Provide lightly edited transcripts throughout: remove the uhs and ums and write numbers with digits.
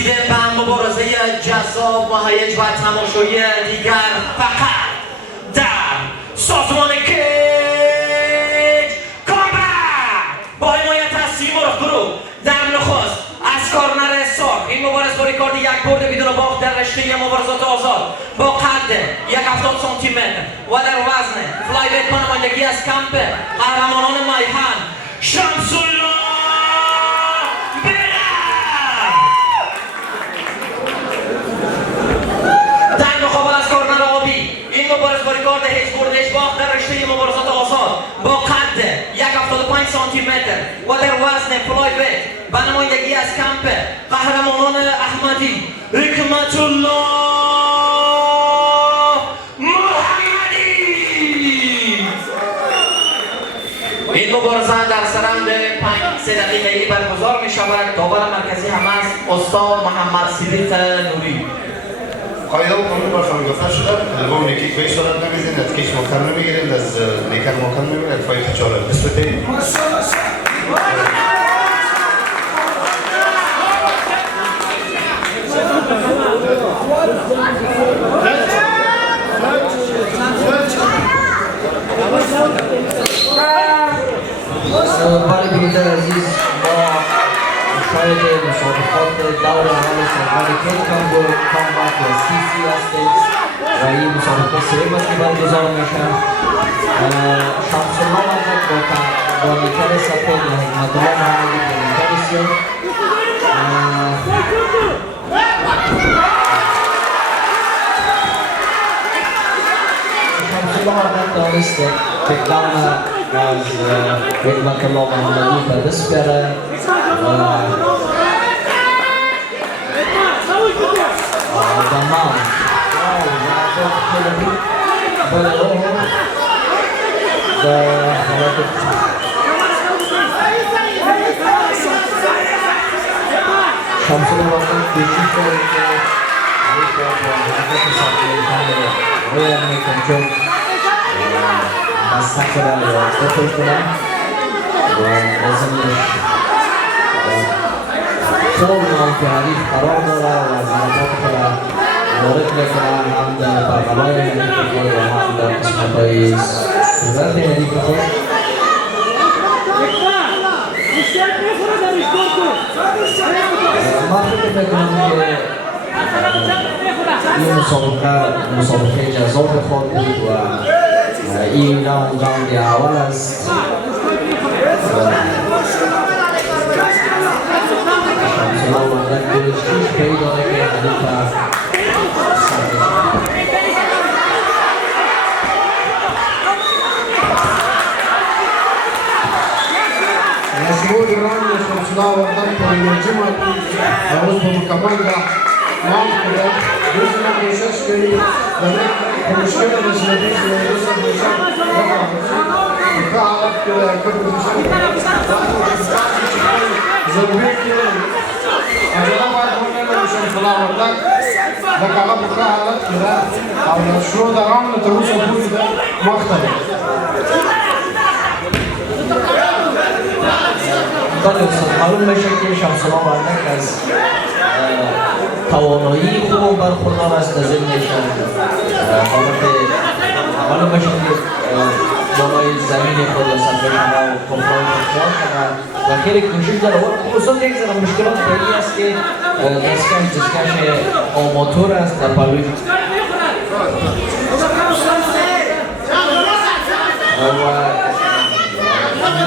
رسیده به مبارزه جذاب و هیج و تماشایی دیگر فقط در سازمان کیج کامبک با حمایت از سیمرغ گروه در نخست از کارنر ساک این مبارز با ریکارد یک برد بدون باخت در رشته مبارزات آزاد با قد 170 سانتی متر و در وزن فلایویت پناهندگی از کمپ قهرمانان میهن شمس‌الله مبارز با ریکارد هیچ برد هیچ باخت در رشته مبارزات آزاد با قد 175 سانتی متر و در وزن فلایویت به نمایندگی از کمپ قهرمانان احمدی حکمت الله محمدی. این مبارزه در سرند 5 دقیقه‌ای برگزار می شود. داور مرکزی هم است استاد محمد صدیق نوری. قاعده و قانون برشان گفته شده البته نیکی که صورت نمیزنید از کیش مکان نمیگیرید از نیکر مکان نمیگیرید فایت چاله بسپتید بله بیننده عزیز شاید مسابقات دور اول سازمان کیج کامبک یا CC هستیم و این مسابقه سوم است که برگزار میشه. شمس‌الله وردک با نیکر سفید و حکمت الله محمدی با نیکر سیاه. شمس‌الله وردک دانسته تکدام از حکمت الله محمدی به دست بیاره. تمام شمس‌الله وردک کوشش کرده که روی میکنم از سخت را کنم و ازمش طول که حریف قرار داره و از نقاط خدا وارد میکنه هم در برقلای حریف خود و هم در قسمتهای صورت حریف خود. من فکر میکنم که این مسابقه جذاب خود بود و این راوند اول است. شمس‌الله وردک درستیش پی داره که حریف مشهور راند شمس‌الله وردک پر انرژي ماتي او په مکمل نام کړه دوسرا کوشش کوي دغه مشکل د سنتي سره دوسرا په حالت کې کوم ضروري کې اجازه باید شمس‌الله وردک د هغه په حالت کې او د شروع د رام تر اوسه پورې مختلف بله استاد معلوم میشه که شمس‌الله وردک از توانایی خوب برخوردار است در ضمنش معلوم میشه که بالای زمین خود سربشن و کنترل کنترل و خیلی کوشش داره و خصوصا یک ذره مشکلات فعلی است که دستکش آماتور است در پلوی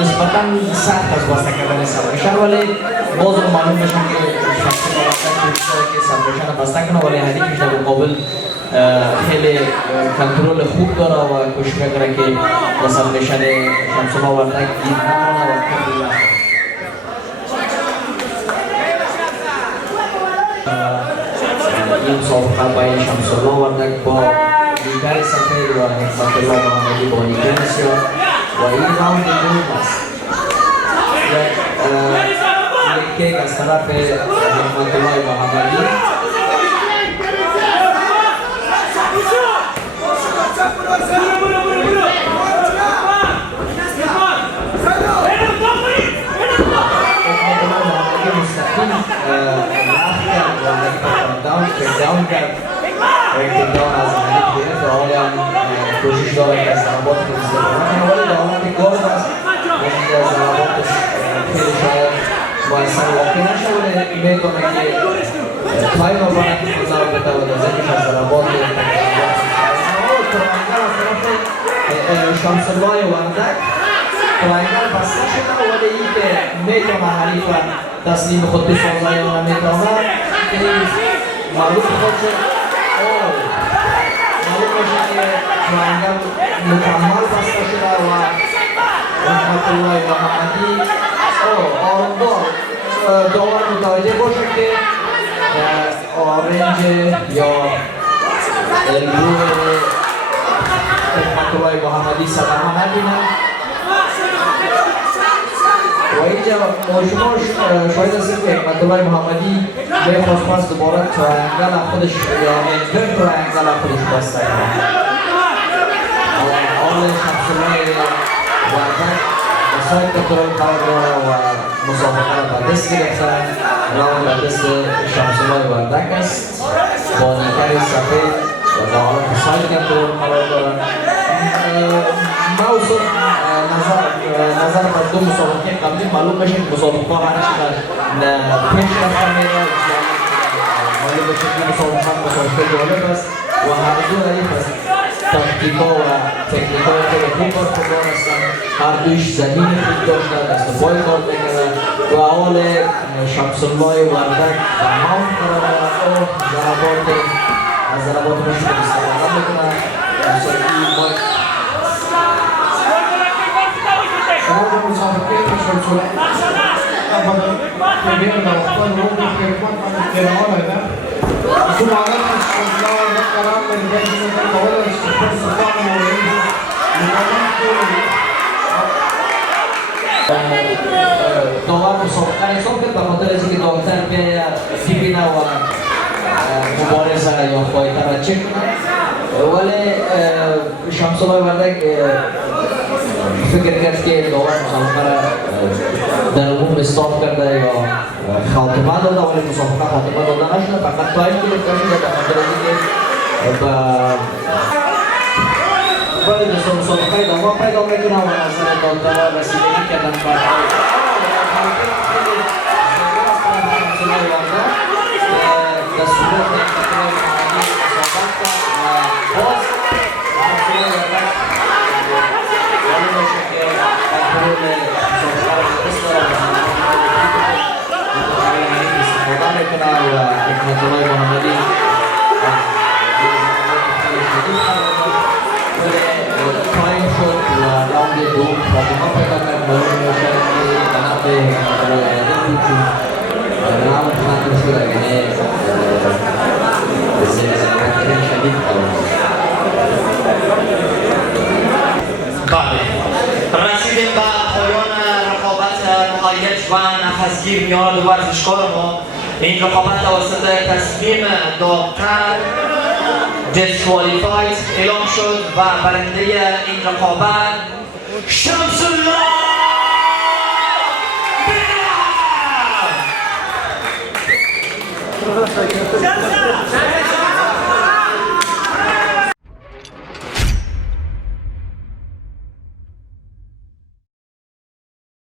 نسبتاً سخت از واسطه کردن سربشن ولی باز رو معلوم میشه که شمس‌الله وردک که سربشن بسته کنه ولی حریفش در مقابل خیلی کنترل خوب داره و کوشش میکنه که با سربشن شمس‌الله وردک دید نمانه و کنترل این مسابقه بین شمس‌الله وردک با نیکر سفید و حکمت الله محمدی با نیکر سیاه و این راوند دوم است. یک از طرف حکمت الله محمدی مستقیم رفت کرد و داره که ضربات رو بزنه میکنه ولی در حالت گارد است که ضرباتش خیلی شاید باعثن واقع نشه ولی میکنه که تایم رو باید ضرب بده و در ذهنش از ضربات ترانگل از طرف شمس الله وردک ترانگل بسته شده ولی این که میتونه حریف تسلیم خود بسازه یا نمیتونه که معلوم خود شد معلوم میشه که ترانگل مکمل بسته شده و رحمت الله محمدی آرامدار داور متوجه باشه که آرنج یا روح رحمت الله محمدی صدمه نبینه و اینجا شما شاید هستید که رحمت الله محمدی میخواست پس دوباره ترانگل خودش یا انتر ترانگل خودش بسته کنه آل شمس الله وردک سایت کنترل قرار داره و مسابقه را به دست گرفتن راون به دست شمس الله وردک است با نیکر سفید و در حالت سایت کنترل قرار دارن موضوع نظر بر دو مسابقه قبلی معلوم بشه که مسابقه هرش پیش رفته میره معلوم بشه که مسابقه جالب است و هر دو حریف است تاکتیکا و تکنیکای خیلی خوب کارکنان هستند هر دویش زمین خوب داشتن دست پای کار میکنن و حال شمس الله وردک تمام قرار ضربات از ضربات مشکل استفاده میکنن شما مسابقه شمس الله primero la octava ronda que cuenta que la hora da su mala شمس الله وردک قرار میده که کاملا داور مسابقه حساب کرد به خاطر از اینکه داورتر بیاید ببینه و مبارزه یا فایده را چک کنه ولی شمس الله وردک فکر کرد که داور مسابقه را در عموم استاپ کرده یا خاتمه داده ولی مسابقه خاتمه داده نشده فقط تایم گرفته شده به خاطر از اینکه باید دوستان مسابقه دوام پیدا میکنم و نظر داده رسیدگی کردن بر دستورات رسیدیم به پایان رقابت مهیج و نفسگیر میان دو ورزشکار ما. این رقابت توسط تصمیم داوطلب دیسکوالیفاید اعلام شد و برنده این رقابت شمس الله بیرم.